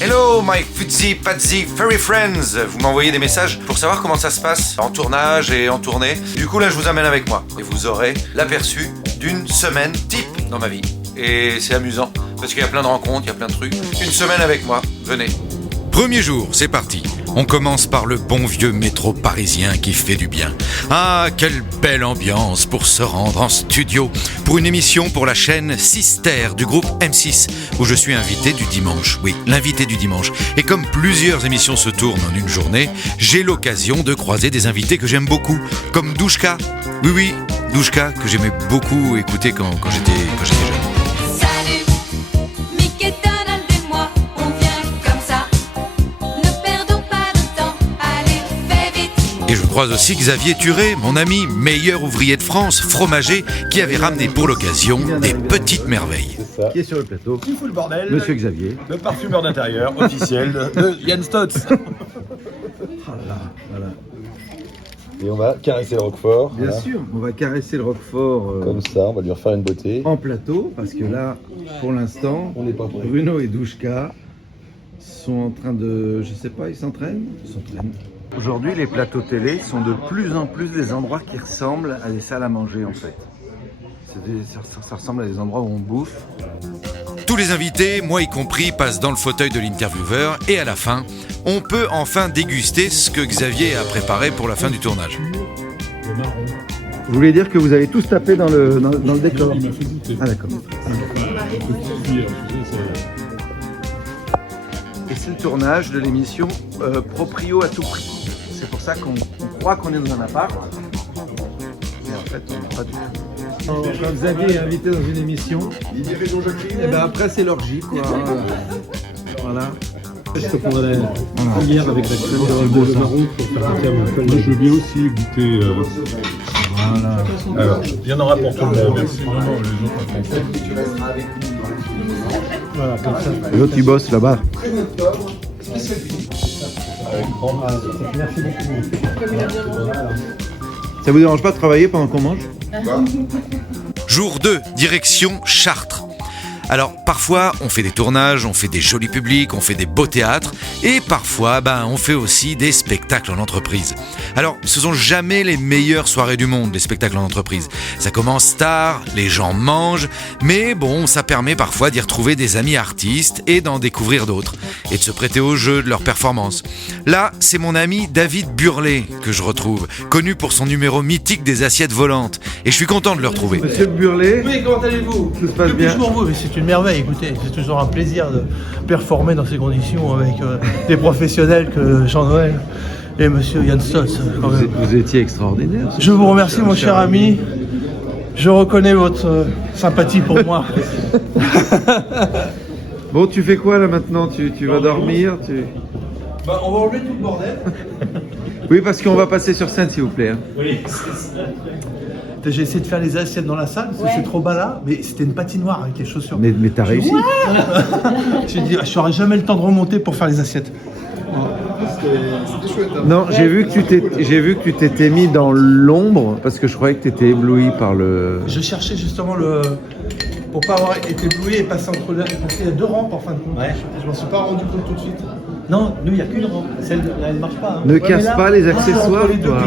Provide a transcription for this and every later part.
Hello my fuzzy pazzy furry friends. Vous m'envoyez des messages pour savoir comment ça se passe en tournage et en tournée. Du coup là je vous amène avec moi et vous aurez l'aperçu d'une semaine type dans ma vie. Et c'est amusant parce qu'il y a plein de rencontres, il y a plein de trucs. Une semaine avec moi, venez. Premier jour, c'est parti. On commence par le bon vieux métro parisien qui fait du bien. Ah, quelle belle ambiance pour se rendre en studio pour une émission pour la chaîne Sister du groupe M6 où je suis invité du dimanche. Oui, l'invité du dimanche. Et comme plusieurs émissions se tournent en une journée, j'ai l'occasion de croiser des invités que j'aime beaucoup, comme Douchka. Oui, Douchka que j'aimais beaucoup écouter quand j'étais jeune. Et je croise aussi Xavier Turé, mon ami, meilleur ouvrier de France, fromager, qui avait ramené pour l'occasion des petites merveilles. Qui est sur le plateau? Qui fout le bordel? Monsieur Xavier. Le parfumeur d'intérieur officiel de Yann Stotz. Voilà. Et on va caresser le roquefort. Bien sûr, on va caresser le roquefort Comme ça, on va lui refaire une beauté. en plateau, parce que là, pour l'instant, On n'est pas prêt. Bruno et Douchka sont en train de... Je sais pas, ils s'entraînent. Aujourd'hui, les plateaux télé sont de plus en plus des endroits qui ressemblent à des salles à manger, en fait. Ça ressemble à des endroits où on bouffe. Tous les invités, moi y compris, passent dans le fauteuil de l'intervieweur et à la fin, on peut enfin déguster ce que Xavier a préparé pour la fin du tournage. Vous voulez dire que vous avez tous tapé dans le décor? Ah d'accord. Et c'est le tournage de l'émission Proprio à tout prix. C'est pour ça qu'on croit qu'on est dans un appart. Mais en fait, on n'est pas du tout. Quand Xavier est invité dans une émission, et ben après c'est l'orgie quoi. Voilà. Je te prendrai la cuillère avec la crème de marron pour faire un crème. Moi je veux bien aussi goûter. Voilà. Alors, il y en aura pour tout le monde. Merci vraiment les autres. Voilà, comme ça. Et l'autre il bosse là-bas. Merci beaucoup. Ça vous dérange pas de travailler pendant qu'on mange? Jour 2, direction Chartres. Alors parfois on fait des tournages, on fait des jolis publics, on fait des beaux théâtres et parfois on fait aussi des spectacles en entreprise. Alors ce sont jamais les meilleures soirées du monde, les spectacles en entreprise. Ça commence tard, les gens mangent, mais bon ça permet parfois d'y retrouver des amis artistes et d'en découvrir d'autres et de se prêter au jeu de leurs performances. Là c'est mon ami David Burlet que je retrouve, connu pour son numéro mythique des assiettes volantes et je suis content de le retrouver. Monsieur Burlet, Oui, comment allez-vous? tout se passe bien. Toujours vous, mais c'est une merveille, écoutez, c'est toujours un plaisir de performer dans ces conditions avec des professionnels que Jean-Noël et Monsieur Yann Stotz. quand même. Vous étiez extraordinaire. Je vous remercie mon cher ami, je reconnais votre sympathie pour moi. Bon, tu fais quoi là maintenant? Tu vas dormir On va enlever tout le bordel. Oui, parce qu'on va passer sur scène, s'il vous plaît. Hein. Oui, c'est ça. J'ai essayé de faire les assiettes dans la salle, parce que c'est trop bas là, mais c'était une patinoire avec les chaussures. Mais t'as réussi. J'ai dit, je n'aurai jamais le temps de remonter pour faire les assiettes. Non, j'ai vu que tu t'étais mis dans l'ombre parce que je croyais que tu étais ébloui par le. Je cherchais justement pour pas avoir été ébloui et passer il y a deux rampes en fin de compte. Ouais. Je m'en suis pas rendu compte tout de suite. Non, nous il n'y a qu'une rampe. Celle-là elle ne marche pas. Hein. Ne casse pas les accessoires, toi.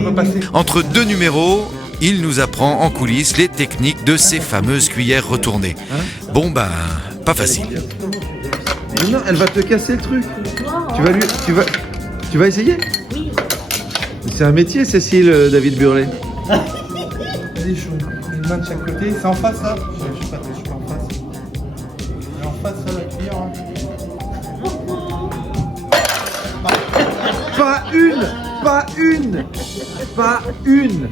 Entre deux numéros, il nous apprend en coulisses les techniques de ces fameuses cuillères retournées. Bon pas facile. Non, elle va te casser le truc. Tu vas essayer? Oui. C'est un métier, Cécile, David Burlet. Des choses. Une main de chaque côté. C'est en face là? Je sais pas, je suis en face. Et en face là, la cuillère. Hein. Pas une.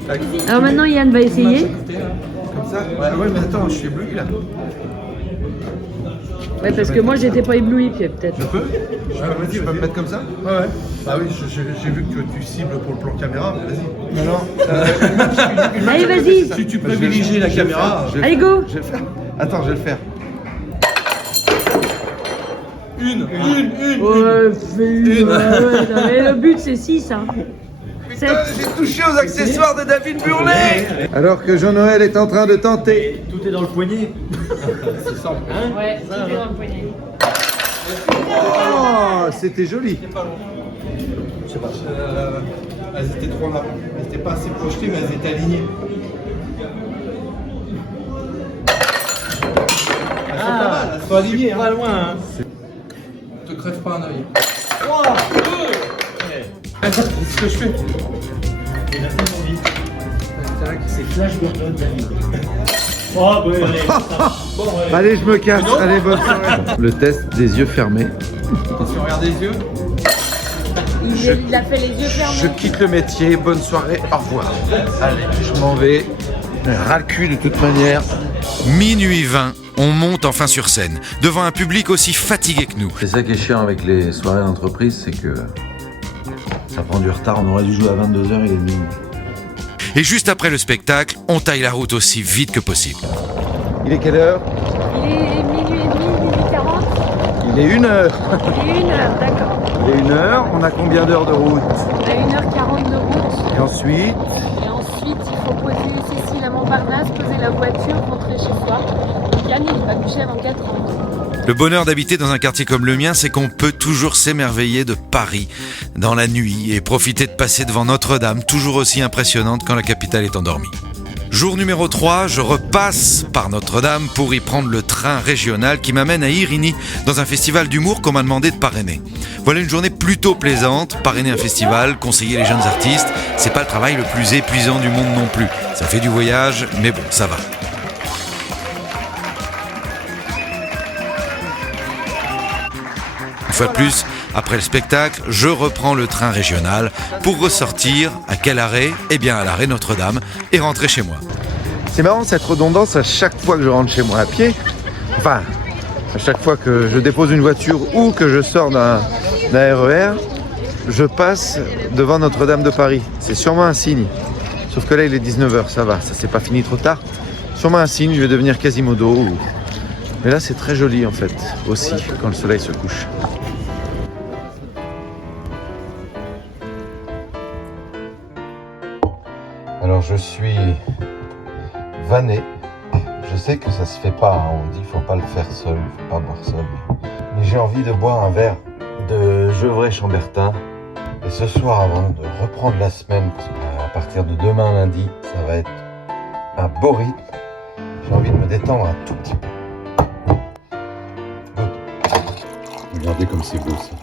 Alors maintenant Yann va essayer. Comme ça? Ouais, mais attends, je suis ébloui là. Ouais, parce que moi j'étais pas ébloui peut-être. Je peux? Vas-y, tu vas me mettre comme ça? Ouais. Bah oui, j'ai vu que tu cibles pour le plan caméra, mais vas-y. Non. Allez vas-y. Si tu privilégies la caméra. Allez go. Je vais le faire. Attends, je vais le faire. Une. Ouais, mais le but c'est 6 hein. J'ai touché aux accessoires de David Burlet. Alors que Jean-Noël est en train de tenter. Tout est dans le poignet. Ouais, tout est dans le poignet. Oh c'était joli. Je sais pas. Elles étaient trop en avant. Elles n'étaient pas assez projetées, mais elles étaient alignées. Elles sont pas mal, elles sont alignées. Pas loin. Hein. Te crève pas un œil. C'est ce que je fais. Il a tellement vite. C'est Flash Gordon, David. Oh, bah, allez. Bon, ouais. Allez, je me casse. Allez, bonne soirée. Le test des yeux fermés. Attention, regarde les yeux. Il a fait les yeux fermés. Je quitte le métier. Bonne soirée. Au revoir. Allez, je m'en vais. Ras le cul de toute manière. Minuit 20, on monte enfin sur scène, devant un public aussi fatigué que nous. C'est ça qui est chiant avec les soirées d'entreprise, c'est que ça prend du retard. On aurait dû jouer à 22h, il est minuit. Et juste après le spectacle, on taille la route aussi vite que possible. Il est quelle heure? Il est minuit et demi, minuit 40. Il est 1h. Il est 1h, d'accord. Il est 1h. On a combien d'heures de route? On a 1h40 de route. Et ensuite? Et ensuite, il faut poser Cécile à Montparnasse, poser la voiture, rentrer chez soi. Donc Yann, il va coucher avant 4 ans. Le bonheur d'habiter dans un quartier comme le mien, c'est qu'on peut toujours s'émerveiller de Paris dans la nuit et profiter de passer devant Notre-Dame, toujours aussi impressionnante quand la capitale est endormie. Jour numéro 3, je repasse par Notre-Dame pour y prendre le train régional qui m'amène à Irigny dans un festival d'humour qu'on m'a demandé de parrainer. Voilà une journée plutôt plaisante, parrainer un festival, conseiller les jeunes artistes, c'est pas le travail le plus épuisant du monde non plus. Ça fait du voyage, mais bon, ça va. Une fois de plus, après le spectacle, je reprends le train régional pour ressortir à quel arrêt? Eh bien à l'arrêt Notre-Dame et rentrer chez moi. C'est marrant cette redondance à chaque fois que je rentre chez moi à pied. Enfin, à chaque fois que je dépose une voiture ou que je sors d'un RER, je passe devant Notre-Dame de Paris. C'est sûrement un signe. Sauf que là, il est 19h, ça va, ça s'est pas fini trop tard. Sûrement un signe, je vais devenir Quasimodo. Mais là, c'est très joli en fait, aussi, quand le soleil se couche. Alors je suis vanné. Je sais que ça se fait pas, hein. On dit qu'il faut pas le faire seul, il faut pas boire seul. Mais j'ai envie de boire un verre de Gevrey-Chambertin. Et ce soir, avant de reprendre la semaine, parce qu'à partir de demain lundi, ça va être un beau rythme. J'ai envie de me détendre un tout petit peu. Good. Regardez comme c'est beau ça.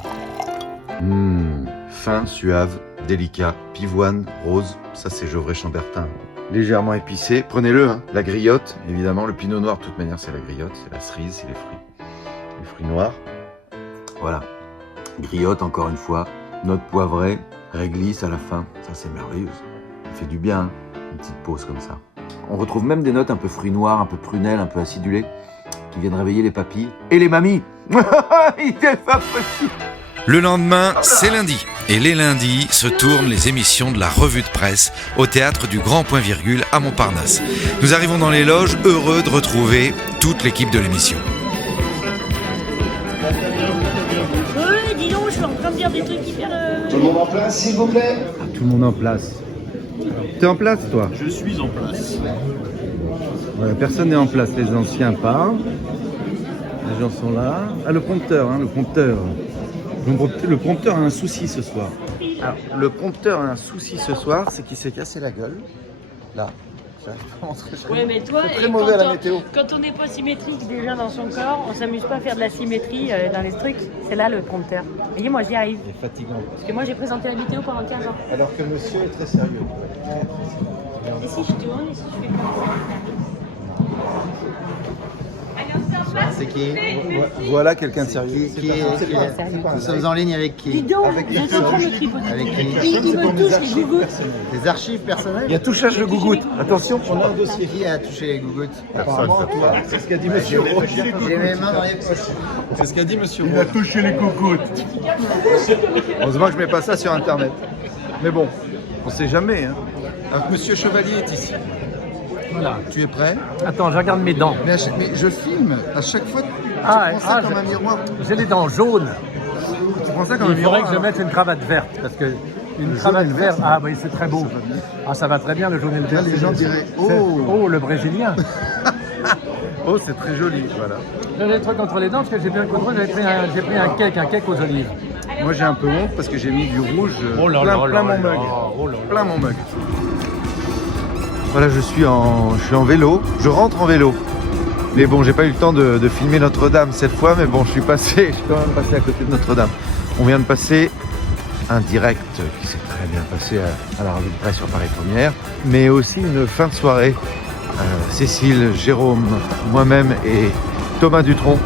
Fin, suave, délicat, pivoine, rose, ça c'est Gevrey-Chambertin. Légèrement épicé, prenez-le, hein. La griotte, évidemment, le pinot noir, de toute manière c'est la griotte, c'est la cerise, c'est les fruits noirs. Voilà, griotte encore une fois, note poivrée, réglisse à la fin, ça c'est merveilleux. Ça fait du bien, hein. Une petite pause comme ça. On retrouve même des notes un peu fruits noirs, un peu prunelles, un peu acidulées, qui viennent réveiller les papilles et les mamies. Il était pas possible. Le lendemain, c'est lundi. Et les lundis se tournent les émissions de la revue de presse au théâtre du Grand Point Virgule à Montparnasse. Nous arrivons dans les loges, heureux de retrouver toute l'équipe de l'émission. Dis donc, je suis en train de dire des trucs hyper... Tout le monde en place, s'il vous plaît. Tout le monde en place. T'es en place, toi? Je suis en place. Ouais, personne n'est en place. Les anciens partent. Les gens sont là. Ah, le prompteur, hein, le prompteur. Le prompteur a un souci ce soir. Alors, le prompteur a un souci ce soir, c'est qu'il s'est cassé la gueule. Là. J'arrive pas à montrer. Ouais, mais toi, c'est très mauvais à la météo. Quand on n'est pas symétrique déjà dans son corps, on s'amuse pas à faire de la symétrie dans les trucs. C'est là le prompteur. Vous voyez, moi j'y arrive. C'est fatigant. Parce que moi j'ai présenté la météo pendant 15 ans. Alors que monsieur est très sérieux. Et si je tourne, et si je fais comme C'est qui? Voilà quelqu'un de sérieux. Nous sommes en ligne avec qui? Dis donc, je suis en train de tripoter. Avec qui? Il me touche les gougouttes. Des archives personnelles? Il y a touchage de gougoute. Attention, on a un dossier. Qui a touché les gougouttes? Apparemment, toi. C'est ce qu'a dit monsieur. J'ai mes mains dans les poches. C'est ce qu'a dit monsieur. Il a touché les gougoutes. Heureusement que je mets pas ça sur internet. Mais bon, on sait jamais. Hein. Alors, monsieur Chevalier est ici. Voilà. Tu es prêt? Attends, je regarde mes dents. Mais je filme. À chaque fois, tu prends ça comme un miroir. J'ai les dents jaunes. Tu prends ça comme un Il miroir. faudrait que je mette une cravate verte. Parce que une cravate verte, ah oui, c'est très beau. Ah, ça va très bien, le jaune et le vert. Là, les gens diraient Oh, le brésilien. Oh, c'est très joli. Voilà. J'ai des trucs entre les dents parce que j'ai bien contrôlé. J'ai pris un cake aux olives. Moi j'ai un peu honte parce que j'ai mis du rouge plein mon mug. Plein mon mug. Voilà, je suis en vélo. Je rentre en vélo. Mais bon, j'ai pas eu le temps de filmer Notre-Dame cette fois, mais bon, je suis quand même passé à côté de Notre-Dame. On vient de passer un direct qui s'est très bien passé à la revue de presse sur Paris Première, mais aussi une fin de soirée. Cécile, Jérôme, moi-même et Thomas Dutronc,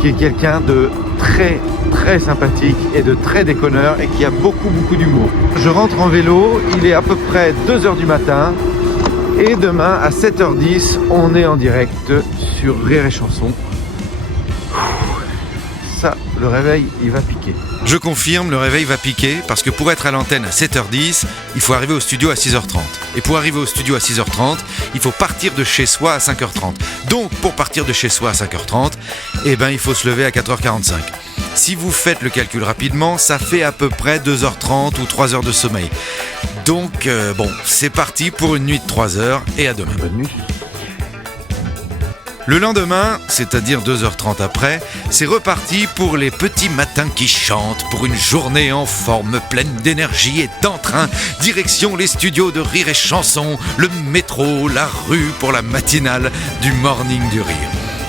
qui est quelqu'un de très très sympathique et de très déconneur et qui a beaucoup d'humour. Je rentre en vélo, il est à peu près 2h du matin et demain à 7h10 on est en direct sur Rire et Chanson. Ça, le réveil il va piquer. Je confirme, le réveil va piquer parce que pour être à l'antenne à 7h10, il faut arriver au studio à 6h30. Et pour arriver au studio à 6h30, il faut partir de chez soi à 5h30. Donc pour partir de chez soi à 5h30, eh ben, il faut se lever à 4h45. Si vous faites le calcul rapidement, ça fait à peu près 2h30 ou 3h de sommeil. Donc bon, c'est parti pour une nuit de 3 heures et à demain. Bonne nuit. Le lendemain, c'est-à-dire 2h30 après, c'est reparti pour les petits matins qui chantent, pour une journée en forme, pleine d'énergie et d'entrain, direction les studios de Rire et Chanson, le métro, la rue pour la matinale du Morning du Rire.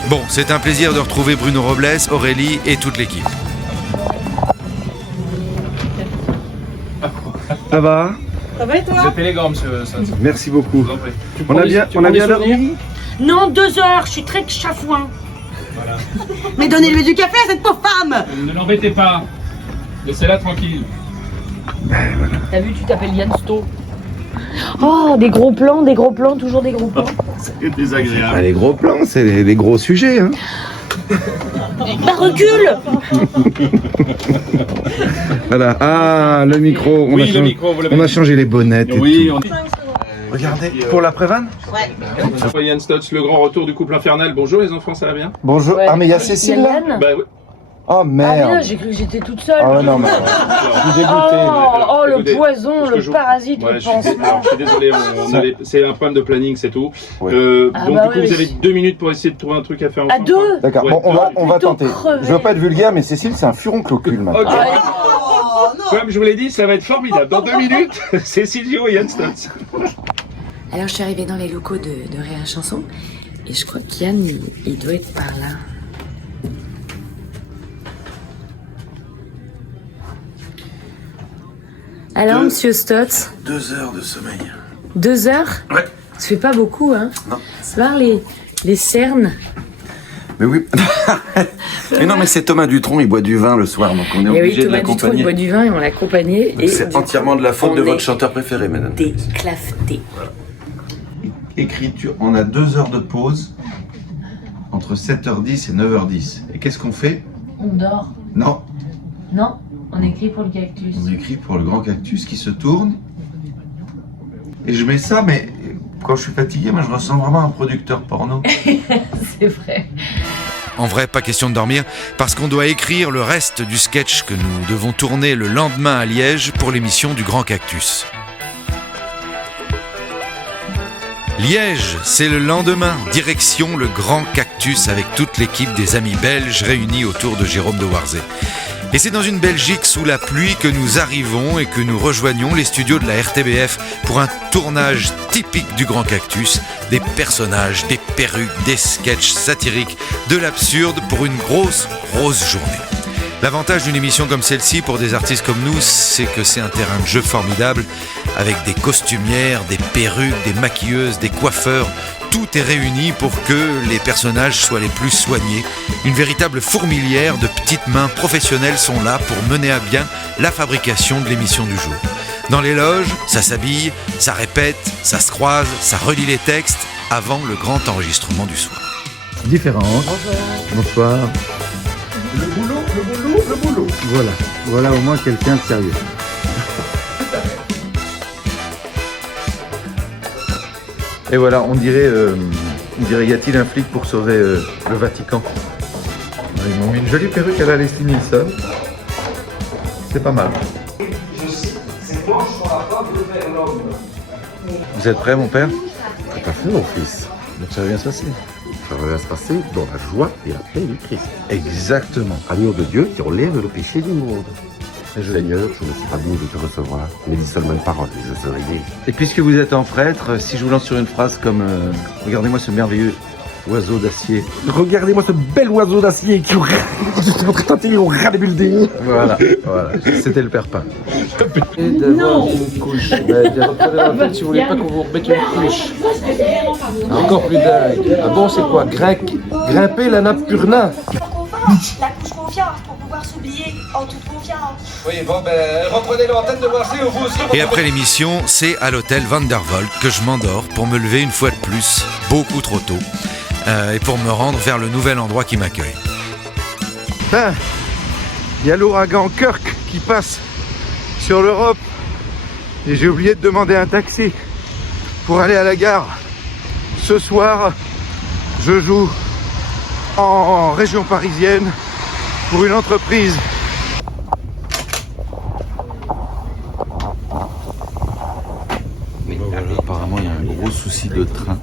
Bon, c'est un plaisir de retrouver Bruno Robles, Aurélie et toute l'équipe. Ça va? Ça va et toi? Vous êtes élégant, monsieur. Merci beaucoup. On a bien dormi. Non, 2 heures, je suis très chafouin. Voilà. Mais donnez-lui du café à cette pauvre femme. Ne l'embêtez pas. Laissez-la tranquille. T'as vu, tu t'appelles Yann Sto. Oh, des gros plans, toujours des gros plans. C'est désagréable. Les gros plans, c'est des gros sujets. Hein. Bah recule. Voilà. Ah, le micro. Oui, le micro, vous l'avez on a changé les bonnettes. Oui, et tout. Regardez, pour l'après-vanne. Ouais. Yann Stotz, le grand retour du couple infernal. Bonjour les enfants, ça va bien? Bonjour. Ouais. Ah, mais il y a Cécile là. Yann. Bah oui. Oh Ah merde. bien, j'ai cru que j'étais toute seule. Oh non, mais je suis dégoûté. Oh, le Écoutez, poison, parce que le parasite, Ouais, le je suis pansement. désolé, c'est un problème de planning, c'est tout. Ouais. Ah Donc bah du coup, oui, vous avez oui. 2 minutes pour essayer de trouver un truc à faire À ensemble. deux. D'accord, Ouais. bon, on va Plutôt tenter. crever. Je veux pas être vulgaire, mais Cécile, c'est un furoncle au cul maintenant. Ok. Comme je vous l'ai dit, ça va être formidable. Dans 2 minutes, c'est Silvio et Yann Stotz. Alors je suis arrivée dans les locaux de Rire et Chanson et je crois qu'Yann, il doit être par là. Alors, monsieur Stotz, 2 heures de sommeil. 2 heures? Ouais. Ça fait pas beaucoup, hein? Non. C'est voir les cernes. Mais oui. Mais non, mais c'est Thomas Dutronc, il boit du vin le soir, donc on est Et oui, obligé de Thomas Dutronc, il l'accompagner. boit du vin et on l'accompagnait. Et C'est du entièrement coup, de la faute on de votre est chanteur préféré, madame. déclafeté. Écriture, on a 2 heures de pause entre 7h10 et 9h10. Et qu'est-ce qu'on fait? On dort. Non, Non, on écrit pour le cactus. on écrit pour le grand cactus qui se tourne. Et je mets ça, mais quand je suis fatigué, moi je ressens vraiment un producteur porno. C'est vrai. En vrai, pas question de dormir, parce qu'on doit écrire le reste du sketch que nous devons tourner le lendemain à Liège pour l'émission du Grand Cactus. Liège, c'est le lendemain, direction le Grand Cactus avec toute l'équipe des amis belges réunis autour de Jérôme de Warzé. Et c'est dans une Belgique sous la pluie que nous arrivons et que nous rejoignons les studios de la RTBF pour un tournage typique du Grand Cactus, des personnages, des perruques, des sketchs satiriques, de l'absurde pour une grosse journée. L'avantage d'une émission comme celle-ci pour des artistes comme nous, c'est que c'est un terrain de jeu formidable avec des costumières, des perruques, des maquilleuses, des coiffeurs. Tout est réuni pour que les personnages soient les plus soignés. Une véritable fourmilière de petites mains professionnelles sont là pour mener à bien la fabrication de l'émission du jour. Dans les loges, ça s'habille, ça répète, ça se croise, ça relit les textes avant le grand enregistrement du soir. Différente. Bonsoir. Le boulot. Voilà au moins quelqu'un de sérieux. Et voilà, on dirait y a-t-il un flic pour sauver le Vatican? Ils m'ont mis une jolie perruque à la Leslie Nielsen. C'est pas mal. Vous êtes prêt, mon père? Tout à fait, mon fils. Donc ça va bien se passer. Ça va bien se passer dans la joie et la paix du Christ. Exactement. Agneau de Dieu qui enlève le péché du monde. Seigneur, je ne suis pas digne de te recevoir, mais dis seulement une parole, je serai né. Et puisque vous êtes en prêtre, si je vous lance sur une phrase comme regardez-moi ce merveilleux oiseau d'acier. Regardez-moi ce bel oiseau d'acier qui est en train de tenter au ras des buildings. Voilà, c'était le perpin. Non. Une couche. Mais bien reprenez la tête si vous voulez pas qu'on vous remette une couche. Encore plus dingue. Ah bon, c'est quoi? Grimper la nappe purna. La couche confiance pour pouvoir s'oublier en toute confiance. Oui, bon, ben, reprenez l'antenne de Marseille ou vous aussi. Et après l'émission, c'est à l'hôtel Van der Volk que je m'endors pour me lever une fois de plus, beaucoup trop tôt, et pour me rendre vers le nouvel endroit qui m'accueille. Il y a l'ouragan Kirk qui passe sur l'Europe et j'ai oublié de demander un taxi pour aller à la gare. Ce soir, je joue en région parisienne pour une entreprise. Apparemment, il y a un gros souci de train.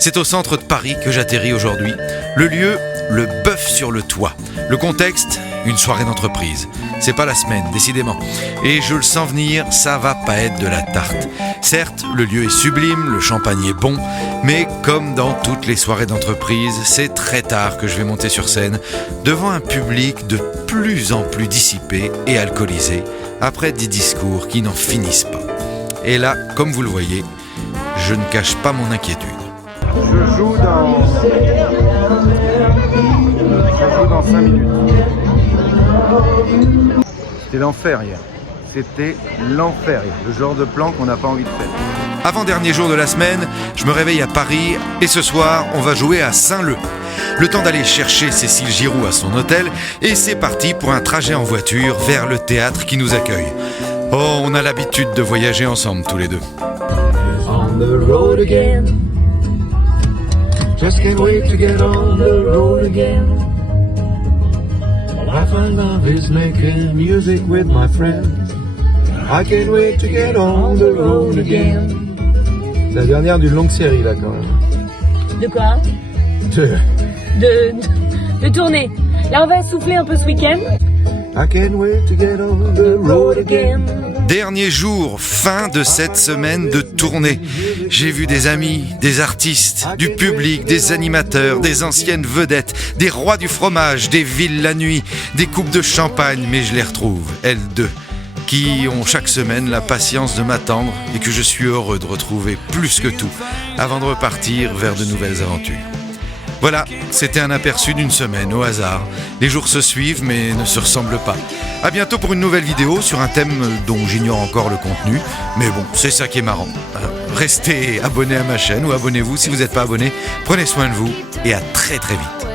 C'est au centre de Paris que j'atterris aujourd'hui. Le lieu, le bœuf sur le toit. Le contexte, une soirée d'entreprise. C'est pas la semaine, décidément. Et je le sens venir, ça va pas être de la tarte. Certes, le lieu est sublime, le champagne est bon, mais comme dans toutes les soirées d'entreprise, c'est très tard que je vais monter sur scène, devant un public de plus en plus dissipé et alcoolisé, après des discours qui n'en finissent pas. Et là, comme vous le voyez, je ne cache pas mon inquiétude. Je joue dans 5 minutes. C'était l'enfer hier. C'était l'enfer hier. Le genre de plan qu'on n'a pas envie de faire. Avant-dernier jour de la semaine, je me réveille à Paris et ce soir, on va jouer à Saint-Leu. Le temps d'aller chercher Cécile Giroux à son hôtel et c'est parti pour un trajet en voiture vers le théâtre qui nous accueille. Oh, on a l'habitude de voyager ensemble tous les deux. On the road again. Just can't wait to get on the road again. Life and love is making music with my friends. I can't wait to get on the road again. C'est la dernière d'une longue série là quand même. De quoi? De tourner. Là on va souffler un peu ce week-end. I can't wait to get on the road again. Dernier jour, fin de cette semaine de tournée. J'ai vu des amis, des artistes, du public, des animateurs, des anciennes vedettes, des rois du fromage, des villes la nuit, des coupes de champagne, mais je les retrouve, elles deux, qui ont chaque semaine la patience de m'attendre et que je suis heureux de retrouver plus que tout avant de repartir vers de nouvelles aventures. Voilà, c'était un aperçu d'une semaine au hasard. Les jours se suivent mais ne se ressemblent pas. À bientôt pour une nouvelle vidéo sur un thème dont j'ignore encore le contenu. Mais bon, c'est ça qui est marrant. Restez abonnés à ma chaîne ou abonnez-vous si vous n'êtes pas abonné. Prenez soin de vous et à très très vite.